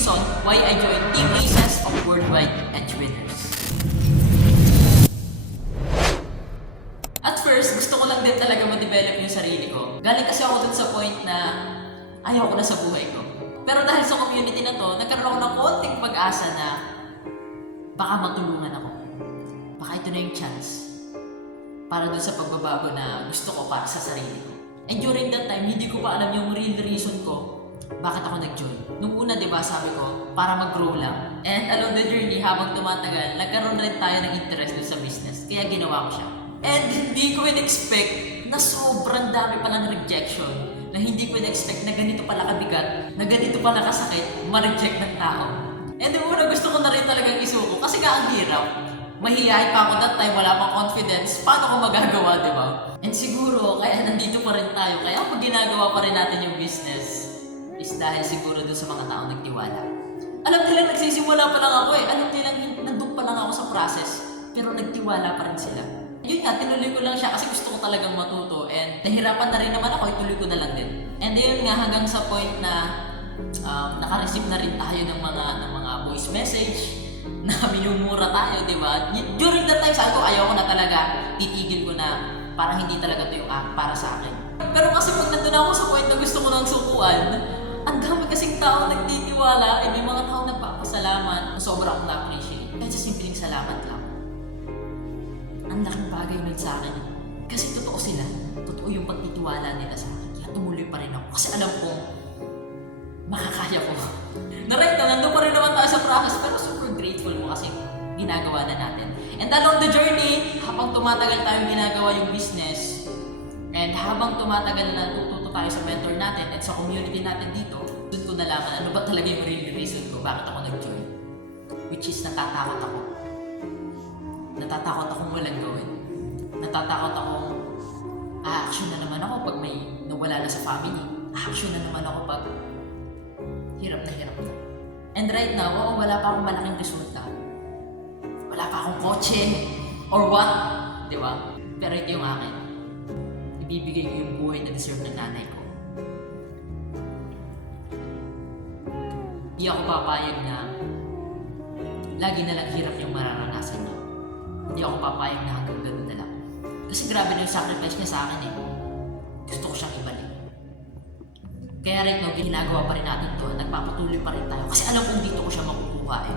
reason why I joined Team Aces of Worldwide Edge Winners. At first, gusto ko lang din talaga ma-develop yung sarili ko. Galing kasi ako dun sa point na ayaw ko na sa buhay ko. Pero dahil sa community na to, nagkaroon ako ng konting pag-asa na baka matulungan ako. Baka ito na yung chance para dun sa pagbabago na gusto ko para sa sarili ko. And during that time, hindi ko pa alam yung real reason ko bakit ako nag-join. Nung una, diba, sabi ko, para mag-grow lang. And along the journey, habang tumatagal, nagkaroon rin tayo ng interest dun sa business. Kaya ginawa ko siya. And hindi ko in-expect na sobrang dami palang rejection. Na hindi ko in-expect na ganito pala kabigat, na ganito pala kasakit, ma-reject ng tao. And yung una gusto ko na rin talagang isuko kasi nga ang hirap. Mahihayin pa ako that time, wala pang confidence. Paano ko magagawa, di ba? And siguro, kaya nandito pa rin tayo. Kaya pag ginagawa pa rin natin yung business, is dahil siguro dun sa mga taong nagtiwala. Alam nila, nagsisimula pa lang ako eh. Alam nila, nandun pa lang ako sa process. Pero nagtiwala pa rin sila. Yun nga, tinuloy ko lang siya kasi gusto ko talagang matuto. And nahirapan na rin naman ako, ituloy ko na lang din. And yun nga, hanggang sa point na naka-receive na rin tayo ng mga voice message na minumura tayo, di ba? During that time, sabi ko, ayaw ko na talaga, titigil ko na, parang hindi talaga ito yung para sa akin. Pero kasi pag nandun ako sa point na gusto ko ng sukuan, ang dami kasing tao nagtitiwala, may mga tao nagpapasalamat, sobra akong na-appreciate. Kahit sa simpleng salamat lang. Ang laking bagay nun sa akin. Kasi totoo sila, totoo yung pagtitiwala nila sa akin. Kaya tumuloy pa rin ako. Kasi alam ko, makakaya ko. Na right na, nandun pa rin naman tayo sa process, pero super grateful mo kasi ginagawa na natin. And along the journey, habang tumatagal tayo ginagawa yung business, and habang tumatagal na natututo tayo sa mentor natin at sa community natin dito, doon ko nalaman ano ba talaga yung real reason ko bakit ako nag-join. Which is natatakot ako. Natatakot akong walang gawin. Natatakot akong a-action na naman ako pag may nawala na sa family. A-action na naman ako pag hirap na hirap na. And right now, wala pa akong malaking resulta. Wala pa akong kotse or what, di ba? Pero ito yung akin. Ibibigay ko yung buhay na deserve ng nanay ko. Hindi ako papayag na lagi na lang hirap yung mararanasan niya. Hindi ako papayag na hanggang ganun na lang. Kasi grabe na yung sacrifice niya sa akin eh. Gusto ko siyang ibalik. Kaya right now, ginagawa pa rin natin to. Nagpapatuloy pa rin tayo. Kasi alam kong dito ko siya makukuha eh.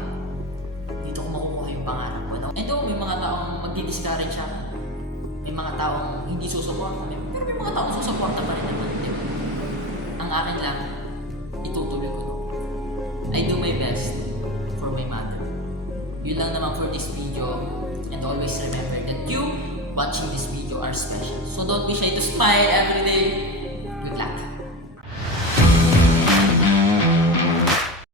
Dito ko makukuha yung pangarap ko. No? Ito, may mga taong magdi-discourage siya. May mga taong hindi susuporta. Pero may mga taong susuporta pa rin naman. Diba? Ang akin lang, itutuloy ko to. I do my best for my mother. Yun lang naman for this video. And always remember that you watching this video are special. So don't be shy to smile every day.